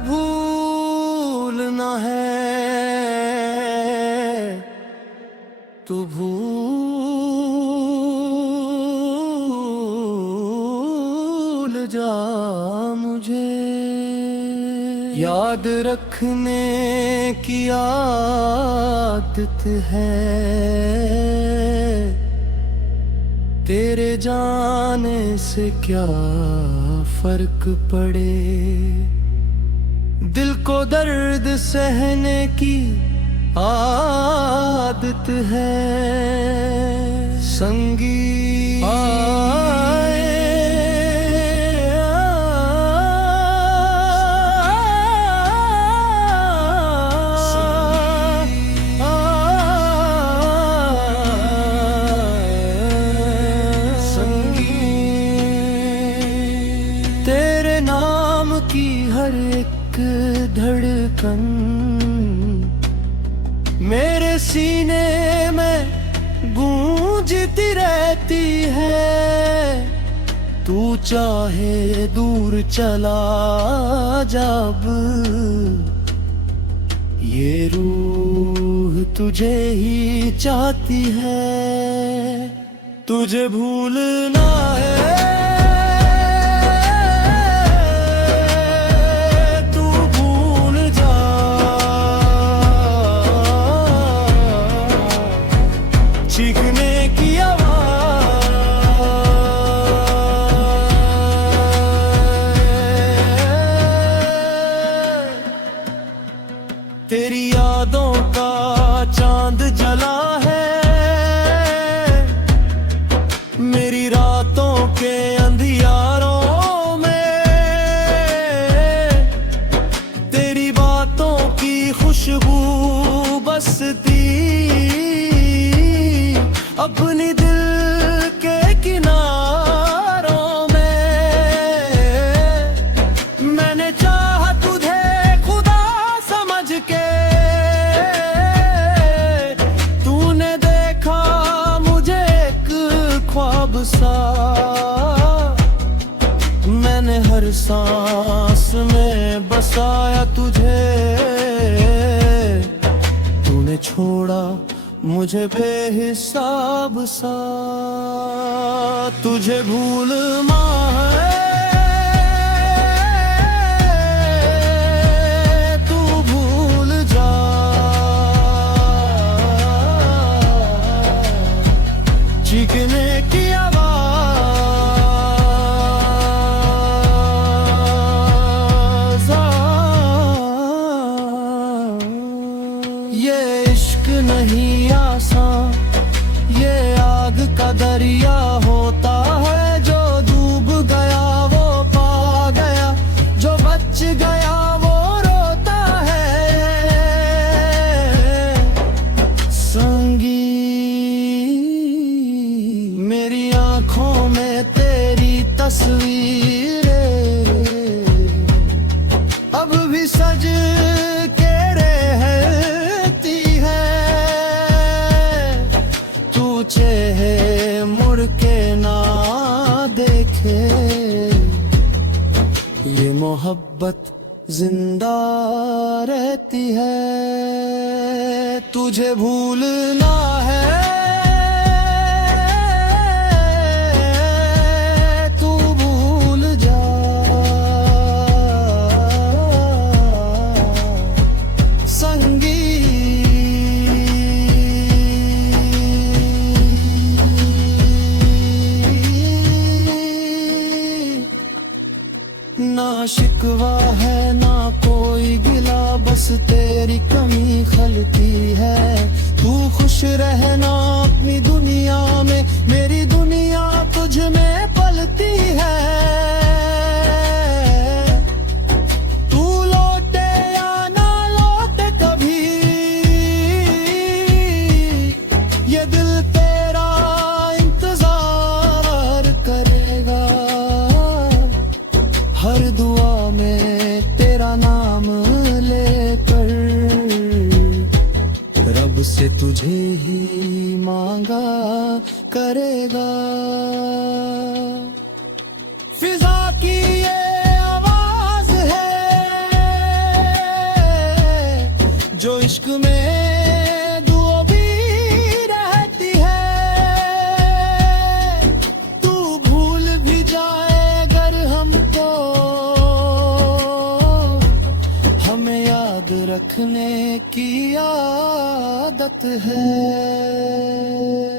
भूलना है तो भूल जा मुझे। याद रखने की आदत है, तेरे जाने से क्या फर्क पड़े। दिल को दर्द सहने की आदत है, संगीत आए तेरे नाम की हर एक धड़कन मेरे सीने में गूंजती रहती है। तू चाहे दूर चला जब ये रूह तुझे ही चाहती है। तुझे भूलना है चीखने की आवाज़। तेरी यादों का चांद जला है, मेरी रातों के अंधियारों में। तेरी बातों की खुशबू बसती अपनी दिल के किनारों में। मैंने चाहा तुझे खुदा समझ के, तूने देखा मुझे एक ख्वाब सा। मैंने हर सांस में बसाया तुझे, तूने छोड़ा मुझे बेहिसाब सा। तुझे भूलना है तू भूल जा। चीखने की आवाज़। ये इश्क नहीं आसान, ये आग का दरिया होता है। जो डूब गया वो पा गया, जो बच गया वो रोता है। संगीत मेरी आंखों में तेरी तस्वीरें अब भी सज के रहती है। तू चेहरे मुड़ के ना देखे, ये मोहब्बत जिंदा रहती है। तुझे भूलना है तू भूल जा। ना शिकवा है ना कोई गिला, बस तेरी कमी खलती है। तू खुश रहना अपनी दुनिया में, मेरी दुनिया तुझ में पलती है। तू लौटे या ना लौटे कभी, ये दिल तेरा इंतजार करेगा। हर दुआ में तेरा नाम लेकर रब से तुझे ही मांगा करेगा। फिजा की ये आवाज है, रखने की आदत है।